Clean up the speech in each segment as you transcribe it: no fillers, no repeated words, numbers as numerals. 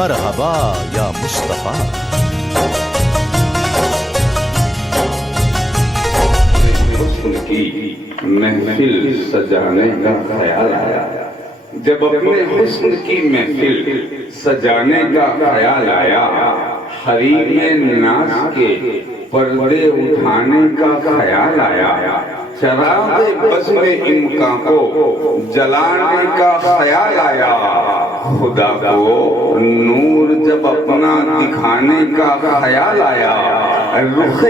مرحبا یا مصطفیٰ. حسن کی محفل سجانے کا خیال آیا. جب اپنے حسن کی محفل سجانے کا خیال آیا، حریم ناز کے پردے اٹھانے کا خیال آیا، چراغ بزم امکان کو جلانے کا خیال آیا، خدا کو نور جب اپنا دکھانے کا خیال آیا، رخ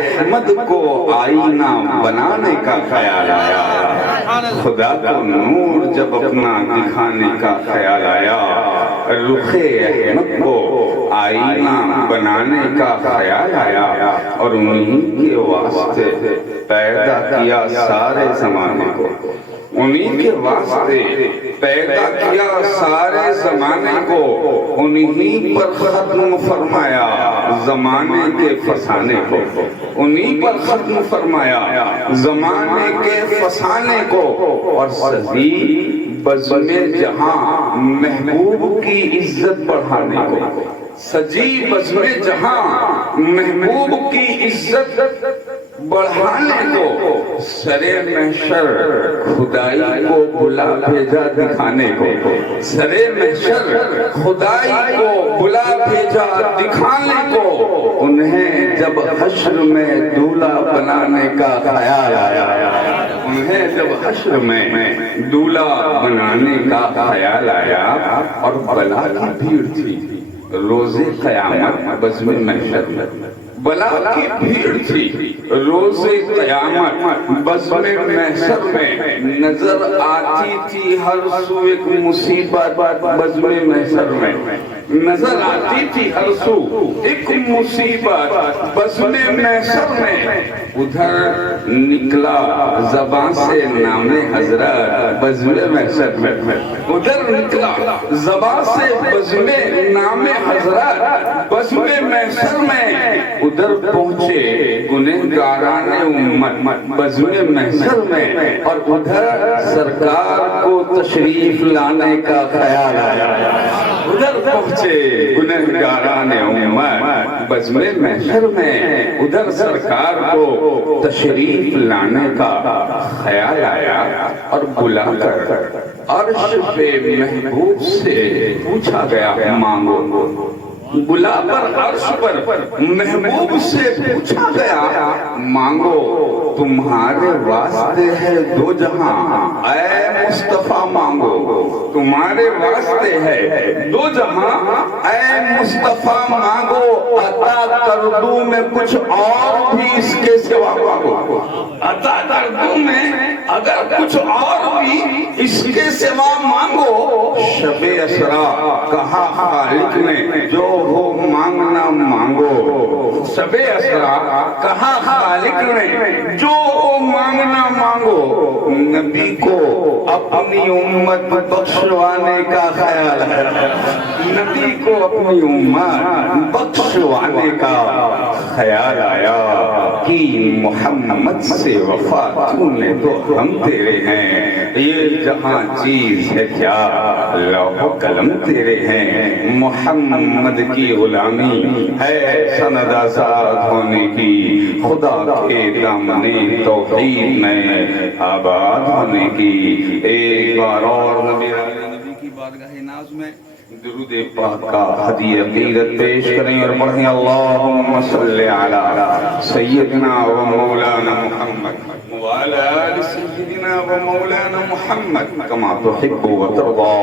احمد کو آئینہ بنانے کا خیال آیا، خدا کو نور جب اپنا دکھانے کا خیال آیا، رخ احمد کو آئینہ بنانے کا خیال آیا، اور انہی کے واسطے پیدا کیا سارے زمانے کو، انہی کے واسطے پیدا کیا سارے زمانے کو، انہی پر ختم فرمایا زمانے کے فسانے کو، انہی پر ختم فرمایا زمانے کے فسانے کو، اور سجی بزم جہاں محبوب کی عزت بڑھانے کو، سجی بزم جہاں محبوب کی عزت بڑھانے کو، سرے محشر خدائی کو بلا بھیجا دکھانے کو، سرے محشر خدائی کو بلا بھیجا دکھانے کو، انہیں جب حشر میں دولہا بنانے کا خیال آیا، انہیں جب حشر میں دولہا بنانے کا خیال آیا، اور بلا کی بھیڑ تھی روز قیامت بزم محشر میں، بلا کی بھیڑ تھی روز قیامت بزم محشر میں، نظر آتی تھی ہر سو ایک مصیبت بزم محشر میں، نظر آتی تھی ہر سو ایک مصیبت بزم محشر میں، ادھر نکلا زبان سے نام حضرت بزم محشر میں، ادھر نکلا زبان سے بزم نام حضرت بزم محشر میں، ادھر پہنچے گنہگاران امت بزم محشر میں، اور ادھر سرکار کو تشریف لانے کا خیال آیا، ادھر پہنچے گنہگاران امت بزم محشر میں، ادھر سرکار کو تشریف لانے کا خیال آیا، اور بلا کر عرش پہ محبوب سے پوچھا گیا مانگو، بلا کر عرش پر محبوب سے پوچھا گیا مانگو، تمہارے واسطے ہے دو جہاں اے مصطفیٰ مانگو، تمہارے واسطے ہے دو جہاں اے مصطفیٰ مانگو، عطا کر دوں میں کچھ اور بھی اس کے سوا مانگو، عطا کر دوں میں اگر کچھ اور بھی اس کے سوا مانگو، شب اسرا کہا خالق نے جو ہو مانگنا مانگو، شب اسرا کہا خالق نے جو ہو مانگنا مانگو، نبی کو اپنی امت بخشوانے کا خیال ہے، نبی کو اپنی امت بخشوانے کا خیال آیا، کہ محمد سے وفا تو نے تو ہم تیرے ہیں، یہ جہاں چیز ہے کیا لوح و قلم تیرے ہیں، محمد کی غلامی ہے سند آزاد ہونے کی، خدا کے دامن توحید میں آباد ہونے کی۔ ایک بار اور نبی کی بارگاہ ناز میں درود پاک کا ہدیہ عقیدت پیش کریں اور پڑھیں، اللہم صلی علی سیدنا و مولانا محمد وعلی آل سیدنا و مولانا محمد کما تحب و ترضى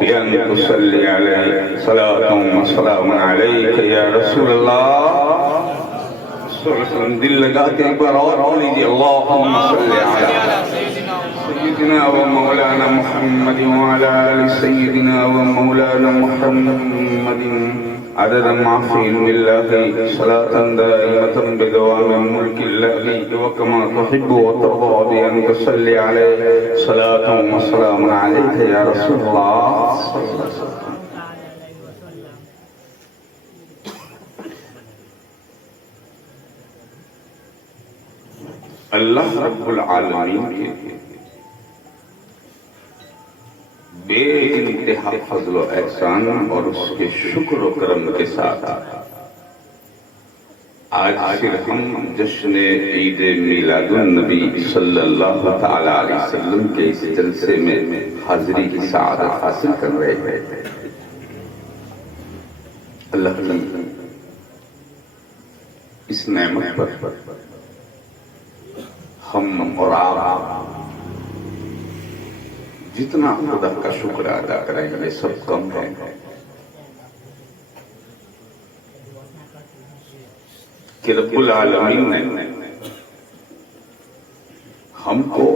بأن تصلی علیہ صلاة و سلام علیک یا رسول اللہ۔ دل لگا کے ایک بار اور پڑھ لیجیے، اللہم صلی علی سیدنا و مولانا محمد وعلی آل سیدنا و مولانا محمد عدد ما فی علم اللہ صلاة دائمة بدوام ملک اللہ وکما تحب و ترضى بأن تصلی علیہ صلاة و سلام علیک یا رسول اللہ۔ اللہ رب العالمین کے بے انتہا فضل و احسان اور اس کے شکر و کرم کے ساتھ آج پھر ہم جشن عید میلاد النبی صلی اللہ تعالی علیہ وسلم کے اس جلسے میں حاضری کی سعادت حاصل کر رہے ہیں۔ اللہ کی اس نعمت پر ہم اور آپ جتنا خدا کا شکر ادا کریں یہ سب کم ہے۔ کہ رب العالمین نے ہم کو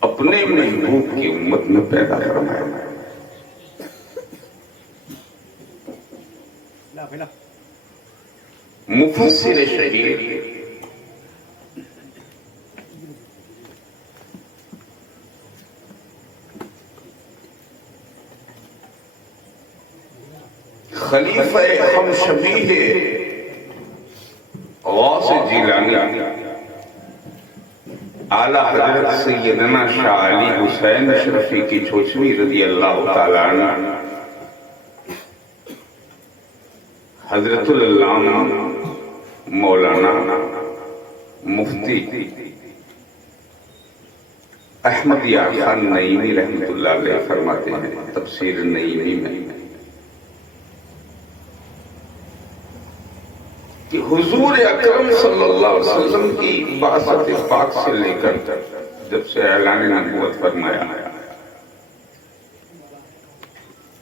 اپنے محبوب کی امت میں پیدا فرمایا۔ مفسر شہیر خلیفہ ہم شبیہ غوث جیلانی اعلی حضرت سیدنا شاہ علی حسین اشرفی کی چوچوی رضی اللہ تعالیٰ عنہ حضرت العلامہ مولانا مفتی احمد یار خان نعیمی رحمۃ اللہ علیہ فرماتے ہیں تفسیر نعیمی میں کہ حضور اکرم صلی اللہ علیہ وسلم کی بعثت پاک سے لے کر جب سے اعلان نبوت فرمایا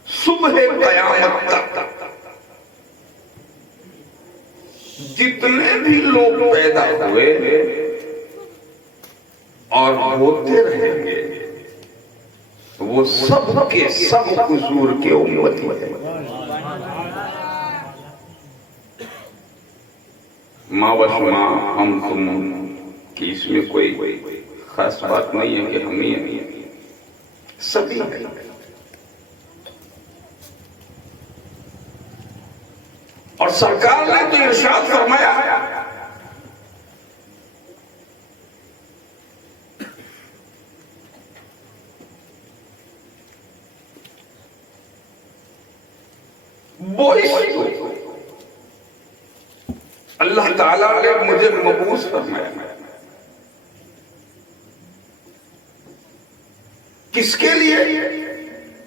صبح قیامت تک جتنے بھی لوگ پیدا ہوئے اور ہوتے رہیں گے وہ سب کے سب حضور کے امتی ہیں۔ ماں و شما ہم تم کہ اس میں کوئی خاص بات نہیں ہے کہ ہم ہی سبھی ہیں۔ اور سرکار نے تو ارشاد فرمایا اللہ تعالیٰ نے مجھے مبعوث فرمایا کس کے لیے؟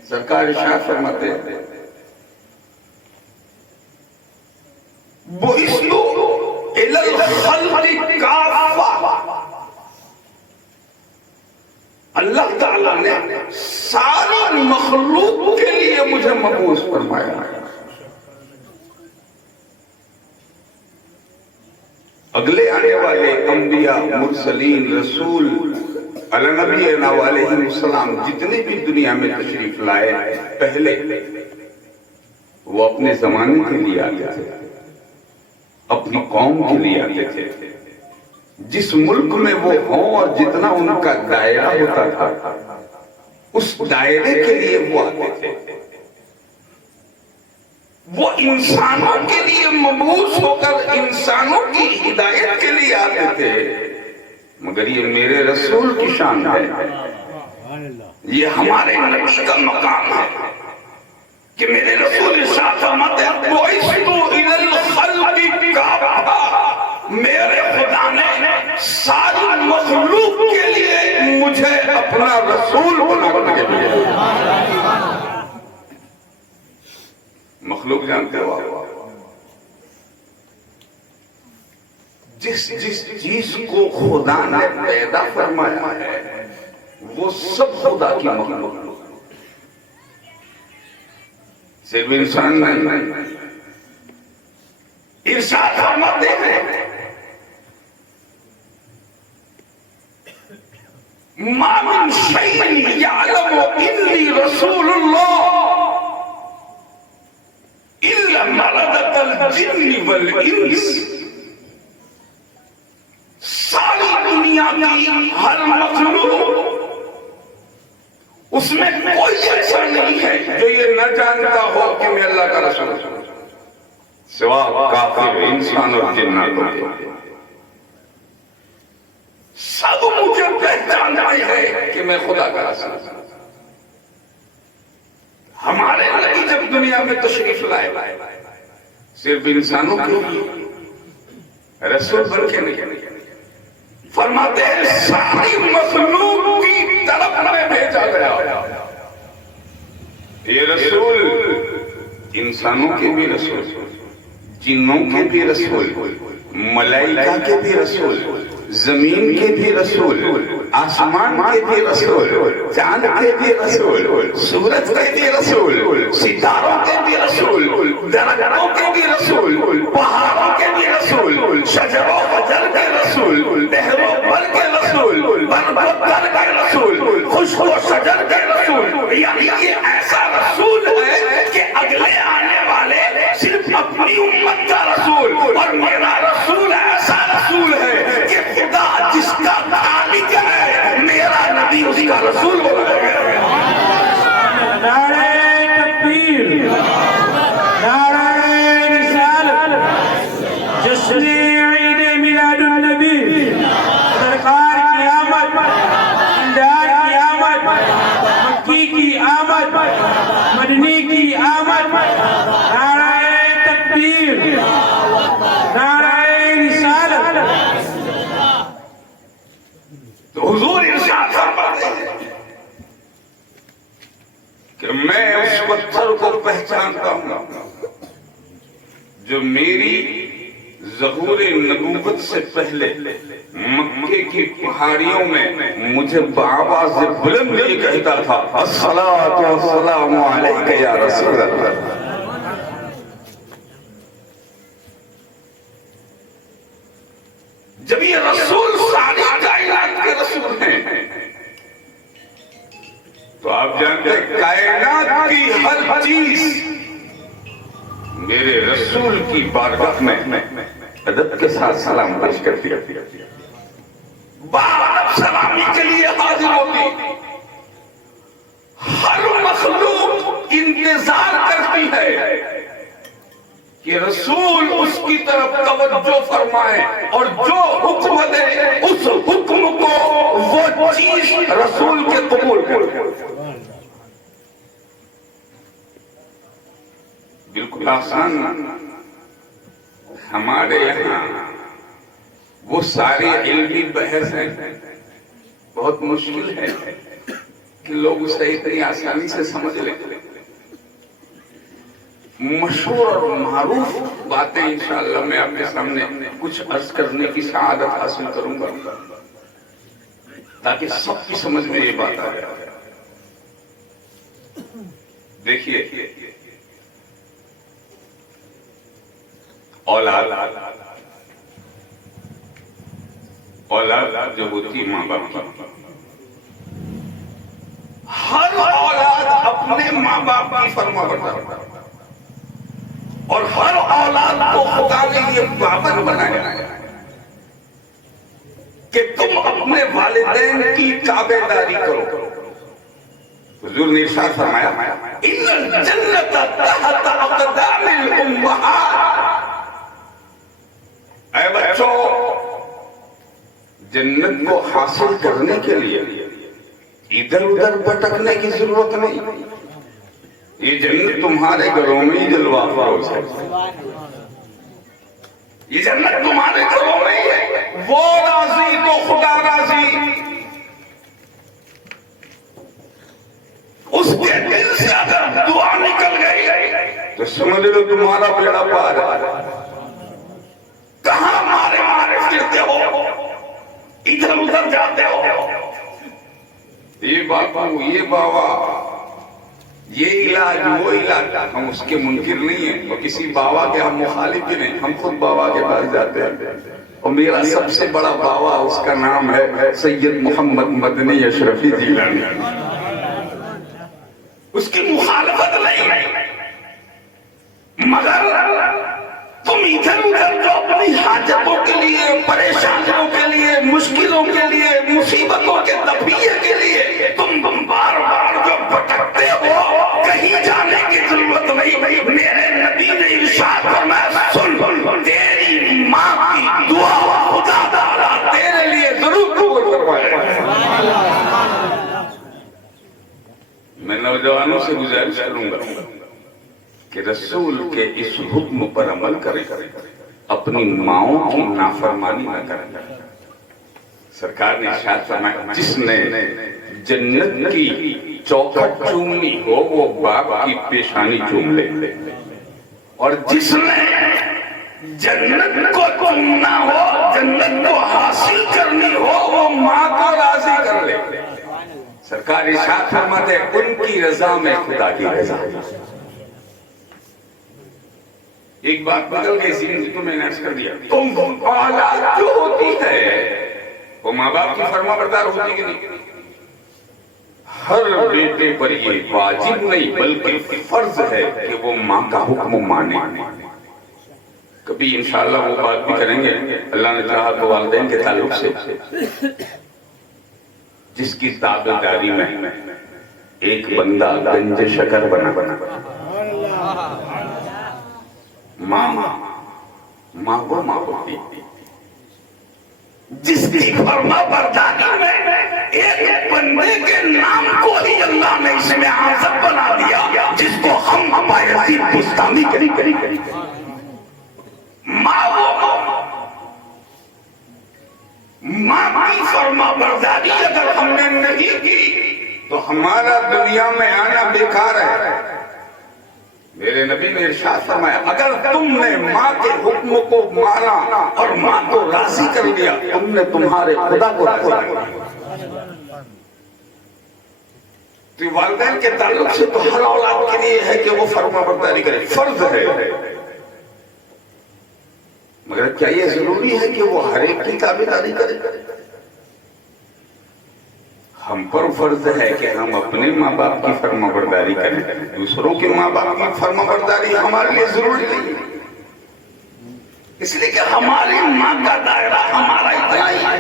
سرکار ارشاد فرماتے ہیں بُعِثْتُ إِلَى الْخَلْقِ كَافَّةً۔ اللہ تعالیٰ نے ساری مخلوق کے لیے مجھے مبعوث فرمایا۔ اگلے آنے والے انبیاء مرسلین رسول علی نبینا علیہ السلام جتنے بھی دنیا میں تشریف لائے پہلے وہ اپنے زمانے کے لیے آتے تھے، اپنی قوم کے لیے آتے تھے، جس ملک میں وہ ہوں اور جتنا ان کا دائرہ ہوتا تھا اس دائرے کے لیے وہ آتے تھے۔ وہ انسانوں کے لیے مبعوث ہو کر انسانوں کی ہدایت کے لیے آتے تھے، مگر یہ میرے رسول کی شان ہے، یہ ہمارے نبی کا مقام ہے کہ میرے رسول ارشاد فرماتے ہیں بُعِثْتُ إِلَى الْخَلْقِ كَافَّةً، میرے خدا نے ساری مخلوق کے لیے مجھے اپنا رسول بنا کر دیا۔ مخلوق جانتے ہو جس چیز کو خدا نے پیدا فرمایا ہے وہ سب خدا کی مخلوق، صرف انسان نہیں۔ ارشاد فرماتے ہیں ما من شيء يعلم إني رسول الله إلا مردة الجن والإنس۔ ساری دنیا کی ہر مخلوق اس میں کوئی ایسا نہیں ہے جو یہ نہ جانتا ہو کہ میں اللہ کا رسول ہوں، سوا کافر انسان اور جنات کے۔ سب مجھے پہچانتے ہیں کہ کہ میں خدا کا رسول ہوں۔ ہمارے نبی جب دنیا میں تشریف لائے صرف انسانوں کے لیے رسول بن کے نہیں، فرماتے ہیں ساری مخلوق کی طرف میں بھیجا گیا۔ یہ رسول انسانوں کے بھی رسول، جنوں کے بھی رسول، ملائکہ کے بھی رسول، زمین کے بھی رسول، آسمان کے بھی رسول، چاند کے بھی رسول، سورج کے بھی رسول، ستاروں کے بھی رسول، درختوں کے بھی رسول، پہاڑوں کے بھی رسول، شجر و حجر کے رسول، بحر و بر کے رسول، برگ و در کے رسول، خشک و شجر کے رسول۔ یعنی یہ ایسا رسول ہے کہ اگلے آنے والے صرف اپنی امت کا رسول، اور میرا رسول ایسا رسول ہے کہ خدا جس کا خالق ہے میرا نبی اس کا رسول بنایا گیا۔ نعرہ تکبیر، نعرہ رسالت، جشن عید میلاد النبی، سرکار کی آمد، امداد کی آمد، مکی کی آمد، مدنی کی آمد، نعرہ تکبیر، نعرہ رسالت۔ تو حضور ارشاد فرماتے ہیں کہ میں اس پتھر کو پہچانتا ہوں جو میری ظہور نبوت سے پہلے مکے کی پہاڑیوں میں مجھے بآواز بلند یہ کہتا تھا الصلاۃ والسلام علیک یا رسول اللہ۔ جب یہ رسول ساری کائنات کے رسول ہیں تو آپ جانتے ہیں کائنات کی ہر چیز میرے رسول کی بارگاہ میں ادب کے ساتھ سلام پیش کرتی ہے، بادب سلامی کے لیے حاضر ہوتی۔ ہر مخلوق انتظار کرتی ہے کہ رسول اس کی طرف توجہ فرمائے اور جو حکم دے اس حکم کو وہ چیز رسول کے قبول کرے۔ بالکل آسان ہمارے یہاں وہ سارے علمی بحث ہیں، بہت مشکل ہے کہ لوگ اسے اتنی آسانی سے سمجھ لیں۔ مشہور اور معروف باتیں انشاءاللہ میں آپ کے سامنے کچھ عرض کرنے کی سعادت حاصل کروں گا تاکہ سب کی سمجھ میں یہ بات آ جائے۔ دیکھیے اولاد جو ہوتی ماں باپ کی، ہر اولاد اپنے ماں باپ کی فرما بردار، اور ہر اولاد کو خدا نے یہ پابند بنایا کہ تم اپنے والدین کی تابع داری کرو۔ حضور نے ارشاد فرمایا ان الجنت تحت اقدام الامہات۔ اے بچوں، جنت کو حاصل کرنے کے لیے ادھر ادھر بھٹکنے کی ضرورت نہیں، یہ جنت تمہارے گھروں میں ہی جلوہ افروز ہے، یہ جنت تمہارے گھروں میں ہی ہے۔ وہ راضی تو خدا راضی، اس کے دل سے اگر دعا نکل گئی تو سمجھ لو تمہارا بیڑا پار ہے۔ کہاں مارے مارے پھرتے ہو، ادھر ادھر جاتے ہو، یہ باپا یہ بابا یہ علاج وہ علاج، ہم اس کے منکر نہیں ہیں اور کسی بابا کے ہم مخالف بھی نہیں، ہم خود بابا کے پاس جاتے ہیں، اور میرا سب سے بڑا بابا اس کا نام ہے سید محمد مدنی اشرفی جیلانی، اس کی مخالفت نہیں، مگر تم ادھر ادھر جو اپنی حاجتوں کے لیے، پریشانیوں کے لیے، مشکلوں کے لیے، مصیبتوں کے تفریح کے لیے تم بار بار جو بھٹکتے ہو، کہیں جانے کی ضرورت نہیں۔ میرے نبی نے ارشاد فرمایا سن، تیری ماں کی دعا خدا تعالیٰ تیرے لیے ضرور قبول فرمائے گا۔ نوجوانوں سے گزارش کروں گا کہ رسول کے اس حکم پر عمل کریں، اپنی ماؤں کی نافرمانی نہ کریں۔ سرکار نے ارشاد فرمایا جس نے جنت کی چوکھٹ چومنی ہو وہ باپ کی پیشانی چوم لے، اور جس نے جنت کو چومنا ہو، جنت کو حاصل کرنی ہو، وہ ماں کو راضی کر لے۔ سرکار ارشاد فرماتے ہیں ان کی رضا میں خدا کی رضا۔ ایک بات بدل گئی زندگی کو میں نے عرض کر دیا، تم اولاد جو ہوتی ہے وہ ماں باپ کی فرما بردار ہوتی کہ نہیں؟ ہر بیٹے پر یہ واجب نہیں بلکہ فرض ہے کہ وہ ماں کا حکم مانے۔ کبھی انشاءاللہ وہ بات بھی کریں گے اللہ نے چاہا تو والدین کے تعلق سے، جس کی تابعداری میں ایک بندہ گنج شکر بنا ماں کو ماں ہوتی، جس کی فرما برداری میں ایک بندے کے نام کو ہی اللہ نے اس میں اعظم بنا دیا، جس کو ہم بایزید بستانی کری ماں کی فرما برداری اگر ہم نے نہیں کی تو ہمارا دنیا میں آنا بیکار ہے۔ میرے نبی نے ارشاد فرمایا اگر تم نے ماں کے حکم کو مانا اور ماں کو راضی کر دیا، تم نے تمہارے خدا کو راضی کر دیا۔ تو والدین کے تعلق سے تو ہر اولاد کے لیے ہے کہ وہ فرما برداری کرے، فرض ہے، مگر کیا یہ ضروری ہے کہ وہ ہر ایک کی تابعداری کرے؟ ہم پر فرض ہے کہ ہم اپنے ماں باپ کی فرما برداری کریں، دوسروں کے ماں باپ کی فرما برداری ہمارے لیے ضروری نہیں، اس لیے کہ ہماری ماں کا دائرہ ہمارا اتنا ہی ہے۔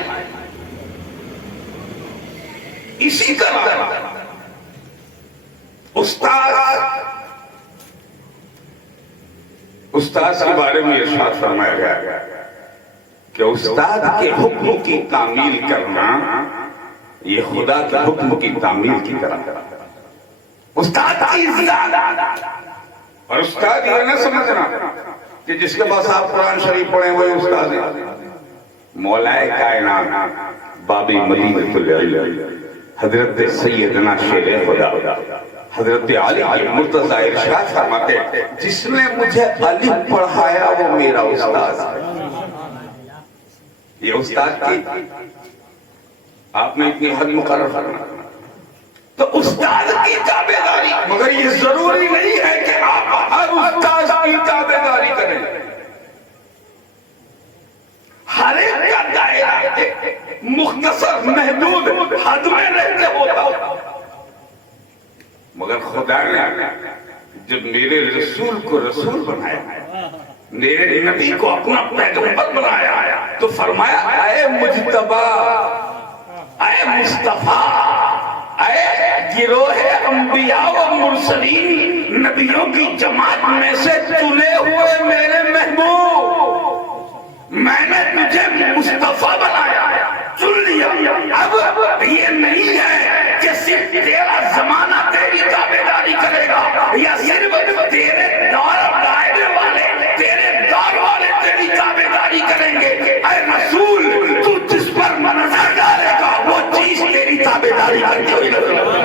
اسی طرح استاد کے بارے میں ارشاد فرمایا گیا کہ استاد کے حکم کی تعمیل کرنا یہ خدا کے حکم کی تعمیل کی طرح۔ استاد کی عزت، اور استاد یہ نہ سمجھنا کہ جس کے پاس آپ قرآن شریف پڑھیں وہی استاد ہے۔ مولائے کائنات بابی مدینۃ العلم حضرت سیدنا شیر خدا حضرت علی مرتضیٰ ارشاد فرماتے جس نے مجھے الف پڑھایا وہ میرا استاد ہے۔ یہ استاد کی آپ نے اتنی حد مقرر کرنا تو استاد کی تابعداری، مگر یہ ضروری نہیں ہے کہ آپ ہر استاد کی تابعداری کریں۔ ہر ایک کا دائرہ مختصر محدود حد میں رہتے ہوتا، مگر خدا نے جب میرے رسول کو رسول بنایا، میرے نبی کو اپنا پیغمبر بنایا تو فرمایا اے مجتبی، اے مصطفیٰ، اے گروہ انبیاء و مرسلین، نبیوں کی جماعت میں سے چنے ہوئے میرے محبوب، میں نے تجھے مصطفیٰ بنایا، چن لیا۔ اب یہ نہیں ہے کہ صرف تیرا زمانہ تیری تابعداری کرے گا یا صرف تیرے دور دائرے والے، تیرے دور والے تیری تابعداری کریں گے۔ اے رسول، تو جس پر نظر ڈالے گا وہ چیز تیری تابعداری کرتی ہوئی نظر آئے گی۔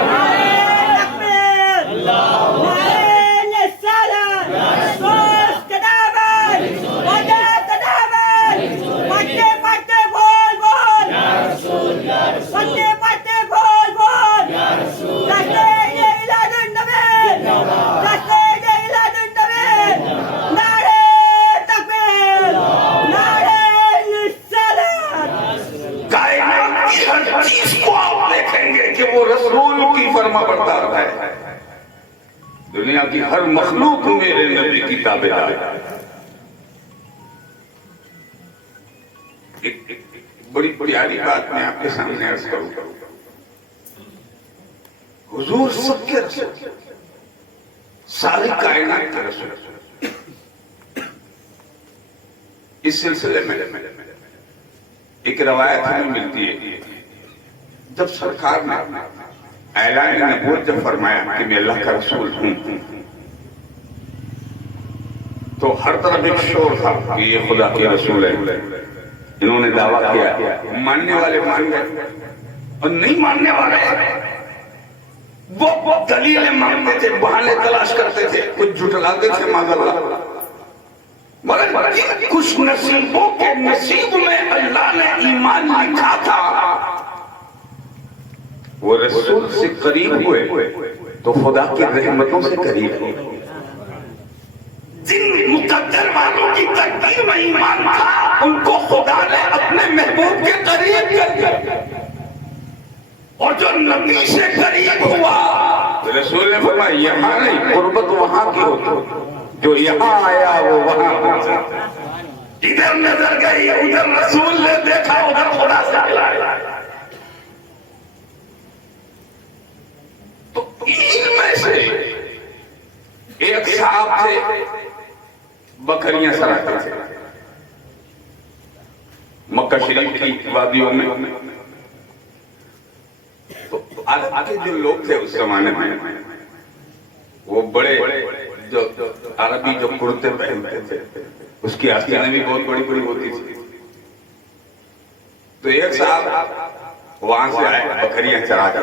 دنیا کی ہر مخلوق میرے نبی کی تابعدار ہے۔ ایک بڑی پیاری بات میں آپ کے سامنے عرض کروں، حضور سب کے رسول، ساری کائنات کے رسول۔ اس سلسلے میں ایک روایت ہمیں ملتی ہے، جب سرکار نے اعلان نبوت جب فرمایا کہ میں اللہ کا رسول ہوں تو ہر طرف ایک شور تھا کہ یہ خدا کے رسول ہے. انہوں نے دعویٰ کیا, ماننے والے مان گئے اور نہیں ماننے والے وہ دلیلیں مانگتے تھے, بہانے تلاش کرتے تھے, کچھ جھٹلاتے تھے معاذ اللہ. مگر کچھ نصیبوں کے نصیب میں اللہ نے ایمان لکھا تھا, وہ رسول سے قریب ہوئے تو خدا کی رحمتوں سے قریب ہوئے. جن مقدر والوں کی تقدیر میں ایمان تھا ان کو خدا نے اپنے محبوب کے قریب کر دیا, اور جو نبی سے قریب ہوا رسول نے فرمایا یہاں نہیں, قربت وہاں کی ہوتی, جو یہاں آیا وہ وہاں پہنچا. ادھر نظر گئی, ادھر رسول نے دیکھا, ادھر خدا سے ملا. تو ان میں سے ایک صاحب تھے بکریاں چراتے تھے مکہ شریف کی وادیوں میں. تو آگے جو لوگ تھے اس زمانے میں وہ بڑے جو عربی جو کرتے پہنتے تھے اس کی آستینیں بھی بہت بڑی بڑی ہوتی تھی. تو ایک صاحب وہاں سے آئے بکریاں چرا کر.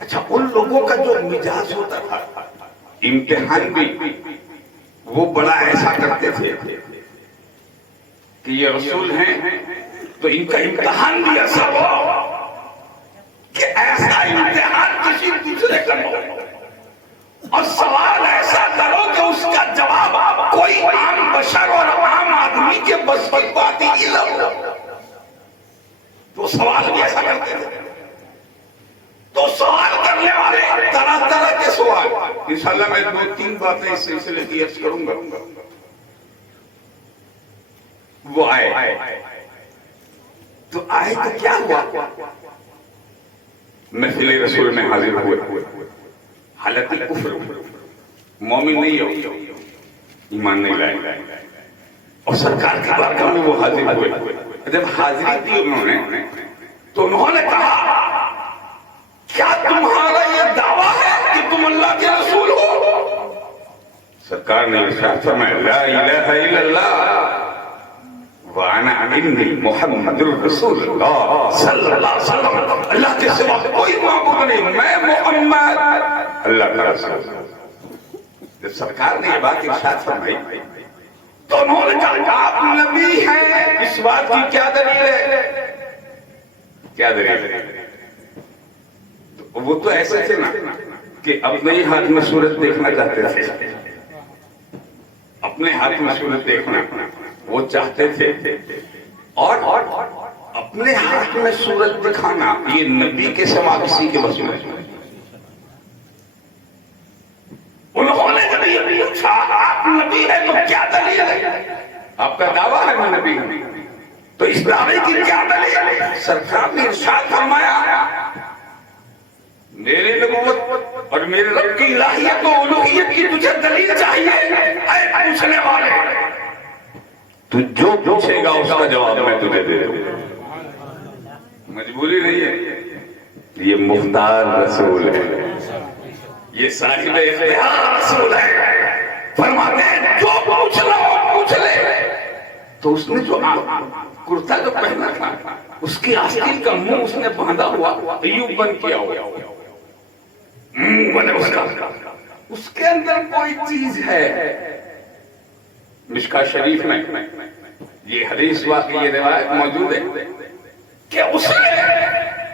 اچھا, ان لوگوں کا جو مزاج ہوتا تھا, امتحان بھی وہ بڑا ایسا کرتے تھے کہ یہ رسول ہیں تو ان کا امتحان بھی ایسا ہو کہ ایسا امتحان کسی دوسرے کا ہو, اور سوال ایسا کرو کہ اس کا جواب کوئی عام بشر اور عام آدمی کے بس کی بات ہی نہ ہو. تو سوال بھی ایسا کرتے تھے. تو سوال کرنے والے طرح طرح کے سوال, انشاءاللہ میں 2-3 باتیں اس سلسلے کی عرض کروں گا. وہ آئے تو کیا ہوا, محفل رسول میں حاضر ہوئے, حالت کفر, مومن نہیں ہو, ایمان نہیں لائے, اور سرکار کی بارگاہ میں وہ حاضر ہوئے. جب حاضری دی انہوں نے تو انہوں نے کہا کیا تمہارا یہ دعویٰ ہے کہ تم اللہ کے رسول ہو؟ سرکار نے ارشاد فرمایا لا الہ الا اللہ وانا انی محمد الرسول اللہ صلی اللہ علیہ وسلم, اللہ کے سوا کوئی معبود نہیں, میں محمد اللہ کا رسول. جب سرکار نے یہ بات ارشاد فرمائی تو انہوں نے کہا آپ نبی ہیں, اس بات کی کیا دلیل ہے؟ کیا دلیل ہے؟ وہ تو ایسے تھے نا کہ اپنے ہی ہاتھ میں سورج دیکھنا چاہتے تھے, اپنے ہاتھ میں سورج دیکھنا وہ چاہتے تھے, اور اپنے ہاتھ میں سورج دکھانا یہ نبی کے سوا کسی کے بس میں. انہوں نے جب یہ پوچھا آپ نبی ہیں تو کیا دلیل ہے, آپ کا دعویٰ ہے میں نبی ہوں, تو اس دعوے کی کیا دلیل ہے؟ سرکار نے ارشاد فرمایا میرے نبوت اور میرے رب کی الہیت و الوہیت کی تجھے دلیل چاہیے, اے پوچھنے والے, تو جو پوچھے گا اس کا جواب میں تجھے دے دوں گا. مجبوری نہیں ہے, یہ مختار رسول ہے, یہ صاحب اختیار رسول ہے. فرماتے ہیں جو پوچھ لے. تو اس نے جو کرتا جو پہنا تھا اس کی آستین کا منہ اس نے باندھا ہوا یوں بند کیا ہوا, اس کے اندر کوئی چیز ہے. مشکا شریف میں یہ حدیث واقعی یہ روایت موجود ہے کہ اس نے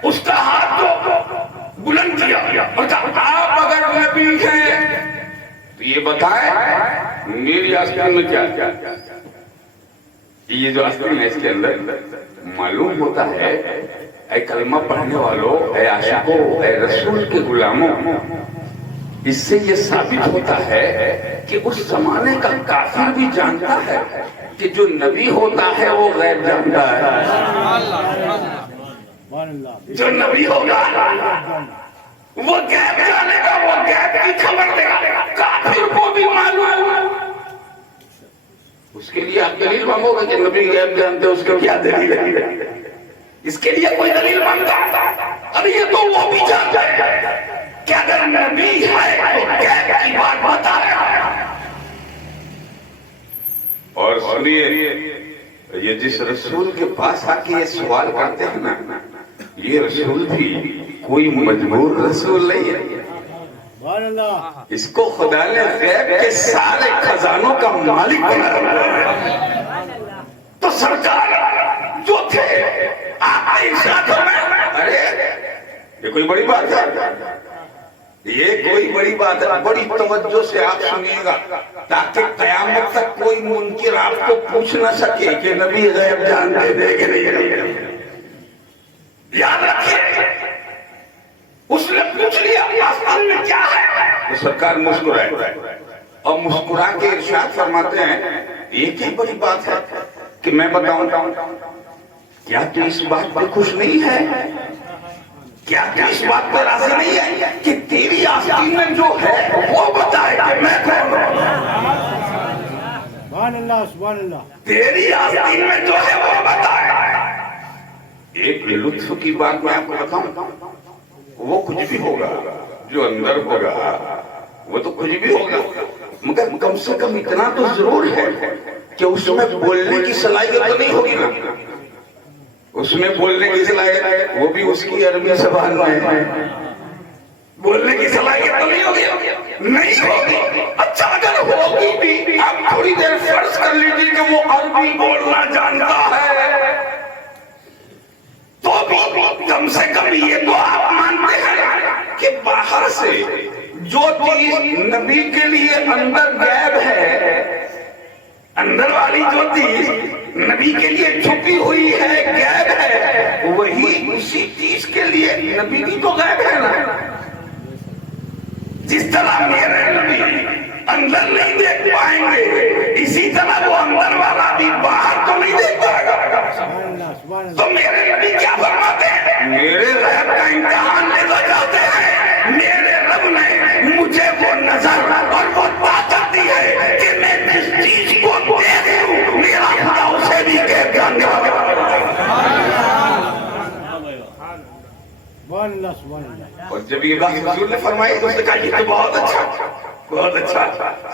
اس کا ہاتھ جو بلند کیا اور کہا آپ اگر نبی ہیں تو یہ بتائیں میری آستین میں کیا کیا. یہ جو آستین ہے اس کے اندر معلوم ہوتا ہے اے کلمہ پڑھنے والوں, اے عاشقوں, اے رسول کے غلاموں, اس سے یہ ثابت ہوتا ہے کہ اس زمانے کا کافر بھی جانتا ہے کہ جو نبی ہوتا ہے وہ غیب جانتا ہے. جو نبی ہوگا وہ غیب جانے گا, وہ غیب کی خبر دے گا. کافر کو بھی معلوم ہے, اس کے لیے آپ دلیل مانگو گے کہ نبی غیب جانتے, اس کا کیا دلیل ہے؟ اس کے لیے کوئی دلیل مانگتا, ارے یہ تو وہ بھی جانتا ہے اگر نبی ہے تو غیب کی بات بتایا. اور سنیے, یہ جس رسول کے پاس آ کے یہ سوال کرتے ہیں نا, یہ رسول بھی کوئی مجبور رسول نہیں ہے. اس کو خدا نے غیب کے سارے خزانوں کا مالک بنا رکھا. تو سرکار جو تھے آپ نے ارشاد فرمایا, ارے یہ کوئی بڑی بات ہے, یہ کوئی بڑی بات ہے. بڑی توجہ سے آپ سنیے گا تاکہ قیامت تک کوئی منکر آپ کو پوچھ نہ سکے کہ نبی غیب جانتے تھے کہ نہیں. یاد رکھیے, اس نے پوچھ لیا آسمان میں کیا ہے, تو سرکار مسکرائے اور مسکرا کے ارشاد فرماتے ہیں, یہ کیا بڑی بات ہے کہ میں بتاؤں, کیا تو اس بات پہ خوش نہیں ہے, کیا تو اس بات پہ راضی نہیں ہے کہ تیری آستین میں جو ہے وہ بتائے کہ میں کون ہوں. سبحان اللہ سبحان اللہ. تیری آستین میں جو ہے وہ بتائے. ایک لطف کی بات میں آپ کو بتاؤں, وہ کچھ بھی ہوگا جو اندر ہوگا وہ تو کچھ بھی ہوگا, مگر کم سے کم اتنا تو ضرور ہے کہ اس میں بولنے کی صلاحیت تو نہیں ہوگی نا. اس میں بولنے کی صلاحیت, وہ بھی اس کی عربی زبان میں بولنے کی صلاحیت تو نہیں ہوگی, نہیں ہوگی. اچھا اگر ہوگی بھی, آپ تھوڑی دیر فرض کر لیجیے کہ وہ عربی بولنا جانتا ہے, تو بھی کم سے کم یہ تو آپ مانتے ہیں کہ باہر سے جو چیز نبی کے لیے اندر غیب ہے, اندر والی جو چیز نبی کے لیے چھپی ہوئی ہے غیب ہے, وہی اسی چیز کے لیے نبی بھی تو غیب ہے نا. جس طرح میرے نبی اندر نہیں دیکھ پائیں گے, اسی طرح وہ اندر والا بھی باہر تو نہیں دیکھ پائے گا. تو میرے نبی کیا فرماتے ہیں, میرے غیب کا امتحان لینا چاہتے ہیں, میرے رب نے مجھے وہ نظر اور وہ طاقت دی ہے کہ میں جس چیز کو دیکھوں میرا خدا اسے بھی غیب جاننے والا. اور جب یہ بات حضور نے فرمائی تو اس نے کہا یہ تو بہت اچھا, بہت اچھا.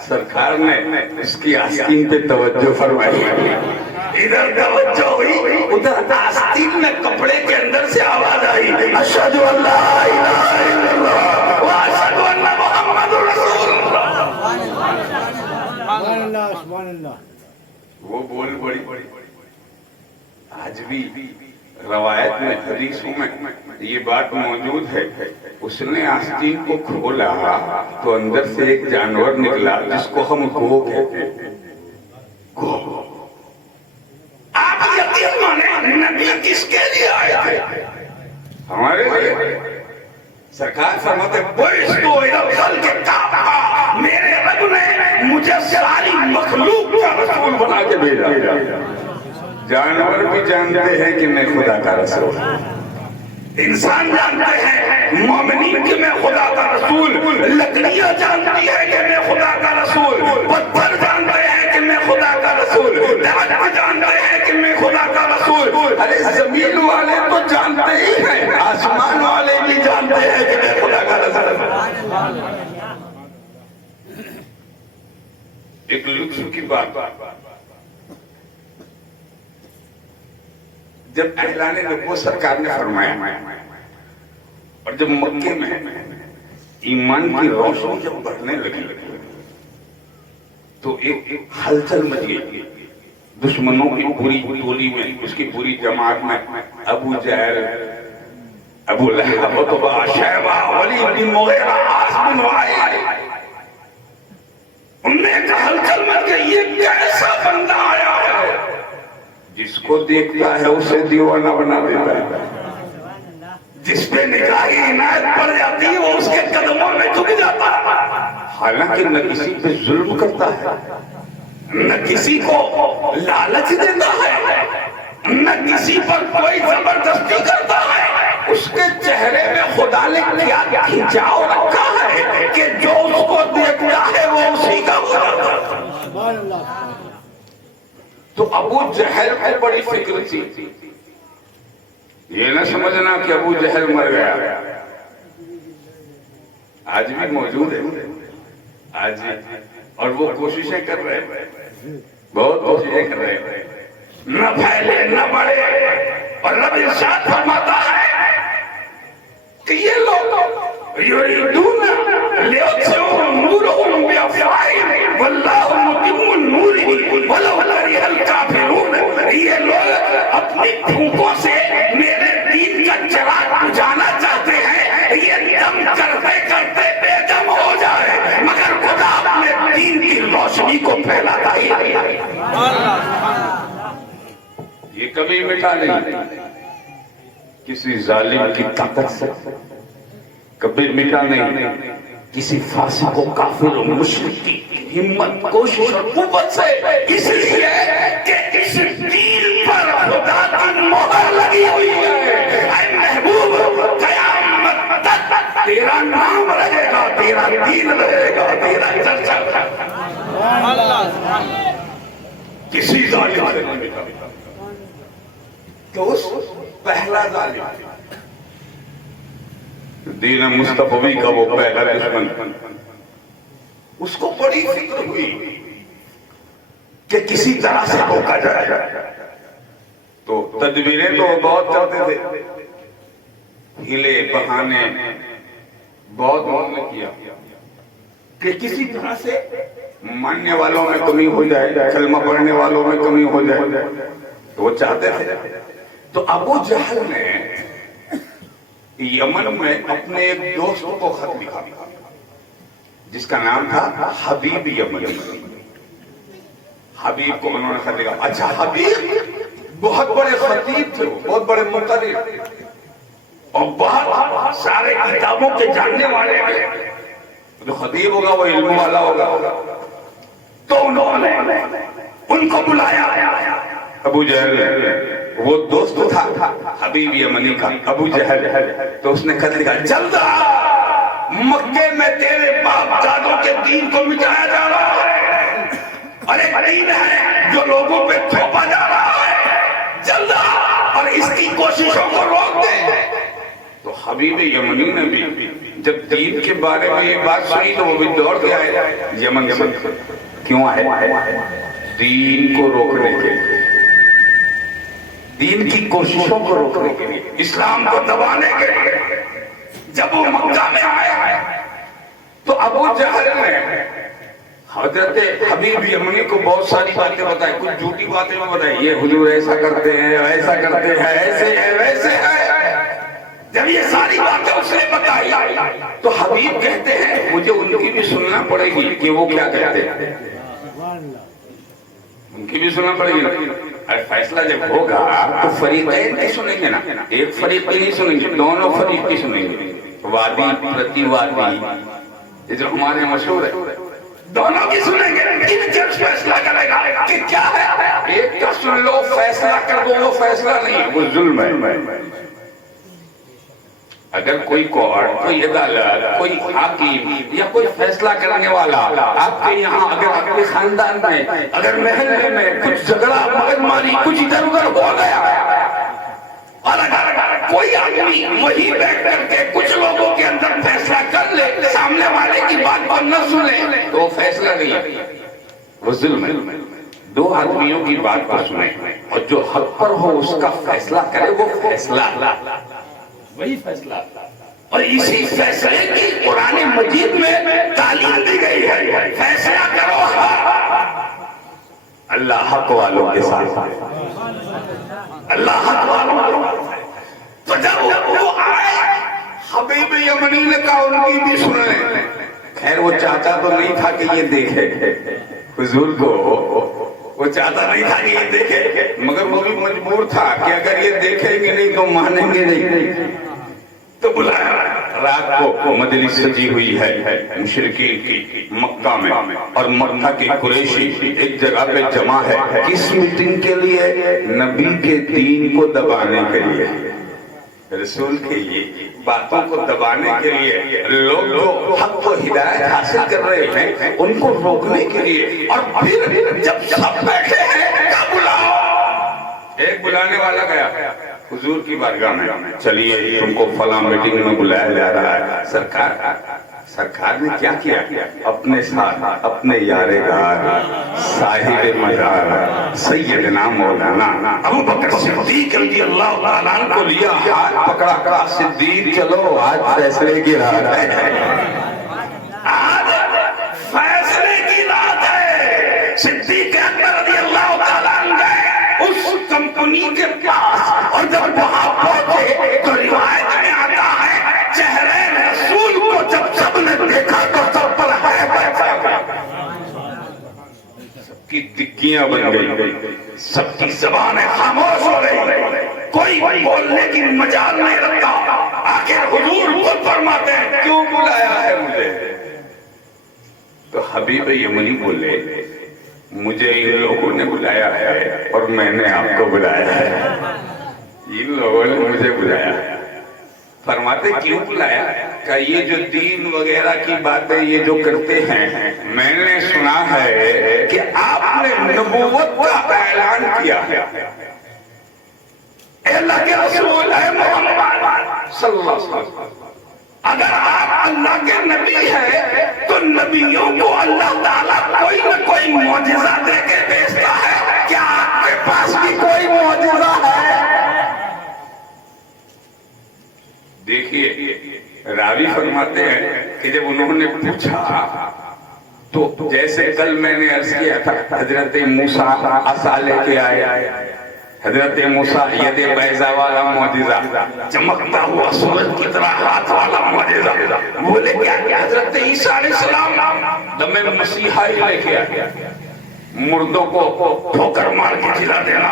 سرکار نے اس کی آستین پہ توجہ فرمائی, ادھر توجہ ہوئی, ادھر آستین میں کپڑے کے اندر سے آواز آئی, اشہد ان لا الہ الا اللہ واشہد ان محمد رسول اللہ. وہ بول بڑی آج بھی روایت میں حدیثوں میں یہ بات موجود ہے, اس نے آستین کو کھولا تو اندر سے ایک جانور نکلا جس کو ہم گو کہتے ہیں. آپ یقین مانیں نبی کس کے لیے آئے تھے, ہمارے لیے. سرکار فرماتے بعثتُ الی الخلق کافۃ, میرے رب نے مجھے ساری مخلوق کا رسول بنا کے بھیجا. جانور بھی جانتے ہیں کہ میں خدا کا رسول, انسان جانتے ہیں مومنین کہ میں خدا کا رسول, لکڑیاں جانتی ہیں کہ میں خدا کا رسول, پتھر جانتے ہیں کہ میں خدا کا رسول, درخت جانتے ہیں کہ میں خدا کا رسول. ارے زمین والے تو جانتے ہی ہیں, آسمان والے بھی جانتے ہیں کہ میں خدا کا رسول. ایک لطف کی بات, جب اعلان نبوت سرکار نے فرمایا اور جب مکے میں ایمان کی روشنی جب بڑھنے لگی تو ایک ہلچل مچ گئی. دشمنوں کی پوری ٹولی میں, اس کی پوری جماعت میں ابو جہل, ابو لہب, عتبہ, شیبہ, ولید بن مغیرہ, عاص بن وائل, انہوں نے کہا ہلچل مچ گئی, یہ کیسا بندہ آیا ہے جس کو دیکھتا ہے اسے دیوانہ بنا دیتا ہے, جس پہ نگاہی عنایت پڑ جاتی ہے وہ اس کے قدموں میں جھک جاتا ہے, حالانکہ نہ کسی پہ ظلم کرتا ہے, نہ کسی کو لالچ دیتا ہے, نہ کسی پر کوئی زبردستی کرتا ہے. اس کے چہرے میں خدا نے کیا کھنچاؤ رکھا ہے کہ جو اس کو دیکھتا ہے وہ اسی کا ہو جاتا ہے. تو ابو جہل کو بڑی فکر تھی, یہ نہ سمجھنا کہ ابو جہل مر گیا, آج بھی موجود ہے آج بھی، اور وہ کوششیں کر رہے ہیں، بہت کوششیں کر رہے ہیں، نہ پھیلے نہ بڑھے، اور رب ارشاد فرماتا ہے کہ یہ لوگ یریدون لیطفئوا نورهم بافواہہم واللہ متم نورہ ولو کرہ الکافرون۔ یہ لوگ اپنی پھونکوں سے میرے دین کا چراغ بجھانا چاہتے ہیں، یہ دم کرتے کرتے بے دم ہو جائے، مگر خدا اپنے دین کی روشنی کو پھیلاتا ہی نہیں، یہ کبھی مٹا نہیں، کسی ظالم کی طاقت سے کبھی مٹا نہیں، کسی فاسق و کافر و مشرک کی ہمت کوشش اور قوت سے، اس لیے کہ اس دین پر خدا کی مہر لگی ہوئی ہے۔ اے محبوب، قیامت تک تیرا نام رہے گا، تیرا دین رہے گا، تیرا چرچا رہے گا، کسی ظالم سے نہیں مٹا۔ تو اس پہلا ظالم دین مصطفی کا وہ پہلا دشمن، اس کو بڑی فکر ہوئی کہ کسی طرح سے روکا جائے، تو تدبیریں تو بہت کرتے تھے، ہیلے بہانے بہت انہوں نے کیا کہ کسی طرح سے ماننے والوں میں کمی ہو جائے، کلمہ پڑھنے والوں میں کمی ہو جائے، تو وہ چاہتے تھے۔ تو ابو جہل نے یمن میں اپنے ایک دوست کو خط لکھا جس کا نام تھا حبیب یمنی۔ حبیب کو انہوں نے خط لکھا۔ اچھا، حبیب بہت بڑے خطیب تھے، بہت بڑے مقرر اور بہت سارے کتابوں کے جاننے والے تھے۔ جو خطیب ہوگا وہ علم والا ہوگا، تو انہوں نے ان کو بلایا۔ ابو جہل وہ دوست تھا حبیب یمنی کا، ابو جہل، تو اس نے خط لکھا، جلد مکے میں تیرے باپ دادوں کے دین کو مٹایا جا رہا ہے، اور ایک دین ہے جو لوگوں پہ تھوپا جا رہا ہے، جلد اور اس کی کوششوں کو روک دے۔ تو حبیب یمنی نے بھی جب دین کے بارے میں یہ بات سنی تو وہ بھی دوڑ کے آئے یمن سے۔ کیوں آئے؟ دین کو روکنے کے لیے، دین کی کوششوں کو روکنے کے لیے، اسلام کو دبانے کے لیے۔ جب وہ مکہ میں آئے تو ابو جہل نے حضرت حبیب یمنی کو بہت ساری باتیں بتائی، کچھ جھوٹی باتیں بھی بتائی، یہ حضور ایسا کرتے ہیں، ایسا کرتے ہیں، ایسے ہے ویسے ہے۔ جب یہ ساری باتیں اس نے بتائی تو حبیب کہتے ہیں مجھے ان کی بھی سننا پڑے گی کہ وہ کیا کہتے ہیں، ان کی بھی سننا پڑے گی۔ فیصلہ جب ہوگا تو فریقین کی سنیں گے نا، ایک فریق کی نہیں سنیں گے، دونوں فریق کی سنیں گے، وادی پرتی وادی، یہ جو ہمارے مشہور ہے، دونوں کی سنیں گے۔ کن جج فیصلہ کرے گا کہ کیا ہے؟ ایک کا سن لو فیصلہ کر دو، وہ فیصلہ نہیں ہے، وہ ظلم ہے۔ اگر کوئی کورٹ، کوئی عدالت، کوئی حاکم یا کوئی فیصلہ کرنے والا آپ کے یہاں، اگر آپ کے خاندان میں، اگر محلے میں کچھ جھگڑا مگر ماری کچھ ادھر ادھر ہو گیا، اور اگر کوئی آدمی وہی بیٹھ کر کے کچھ لوگوں کے اندر فیصلہ کر لے، سامنے والے کی بات پر نہ سنے، تو وہ فیصلہ نہیں ہے، وہ ظلم ہے۔ دو آدمیوں کی بات پر سنیں اور جو حق پر ہو اس کا فیصلہ کرے، وہ فیصلہ، وہی فیصلہ۔ اور اسی فیصلے کی قرآن مجید میں تعلیم دی گئی ہے، فیصلہ کرو اللہ حق والوں کے ساتھ، اللہ حق والوں۔ تو جب وہ آئے حبیب یمنی نے کہا ان کی بھی سن لیں۔ خیر وہ چاہتا تو نہیں تھا کہ یہ دیکھے حضور کو، وہ چاہتا نہیں تھا کہ یہ دیکھے، مگر وہ بھی مجبور تھا کہ اگر یہ دیکھیں گے نہیں تو مانیں گے نہیں، تو بلایا۔ رات کو مجلس سجی ہوئی ہے مشرکین کی مکہ میں، اور مکہ کے قریشی ایک جگہ پہ جمع ہے، کس میٹنگ کے لیے؟ نبی کے دین کو دبانے کے لیے، رسول کے لیے باتوں کو دبانے کے لیے، لوگ جو حق و ہدایت حاصل کر رہے ہیں ان کو روکنے کے لیے۔ اور پھر جب سب بیٹھے ہیں کیا بلاؤ؟ ایک بلانے والا گیا، حضور کی بارگاہ میں چلیے تم کو فلاں میٹنگ میں بلایا جا رہا ہے. سرکار نے کیا کیا؟ اپنے ساتھ اپنے یار غار صاحب مزار سیدنا مولانا ابو بکر صدیق رضی اللہ تعالیٰ عنہ کو لیا، ہاتھ پکڑا کہا صدیق چلو آج فیصلے کی رات ہے، آج فیصلے کی رات ہے. صدیق اکبر رضی اللہ تعالیٰ عنہ گئے اس کمپنی کے پاس، اور جب وہاں پہنچے تو روایت میں آتا ہے چہرے رسول کو جب سب نے دیکھا تو سب پر سب کی دکیاں بن گئی، سب کی زبانیں خاموش ہو گئی، کوئی بولنے کی مجال نہیں رکھتا. آخر حضور خود فرماتے ہیں کیوں بلایا ہے مجھے؟ تو حبیب یمنی بولے مجھے ان لوگوں نے بلایا ہے اور میں نے آپ کو بلایا ہے. ان لوگوں نے مجھے بلایا ہے. فرماتے کیوں بلایا؟ کہ یہ جو دین وغیرہ کی باتیں یہ جو کرتے ہیں، میں نے سنا ہے کہ آپ نے نبوت کا اعلان کیا ہے. اے اللہ کے رسول ہے محمد صلی اللہ علیہ وسلم، اگر آپ اللہ کے نبی ہیں تو نبیوں کو اللہ تعالیٰ کوئی نہ کوئی معجزہ دے کے بھیجتا ہے. کیا آپ کے پاس بھی کوئی معجزہ ہے؟ دیکھیے راوی فرماتے ہیں کہ جب انہوں نے پوچھا تو جیسے کل میں نے عرض کیا تھا حضرت موسیٰ عصا لے کے آئے، حضرت موسیٰ ید بیضا والا معجزہ، چمکتا ہوا سورج کی طرح ہاتھ والا معجزہ. بولے کیا؟ حضرت عیسیٰ علیہ السلام دم مسیحا لے کے آئے، مردوں کو ٹھوکر مار کے کھلا دینا،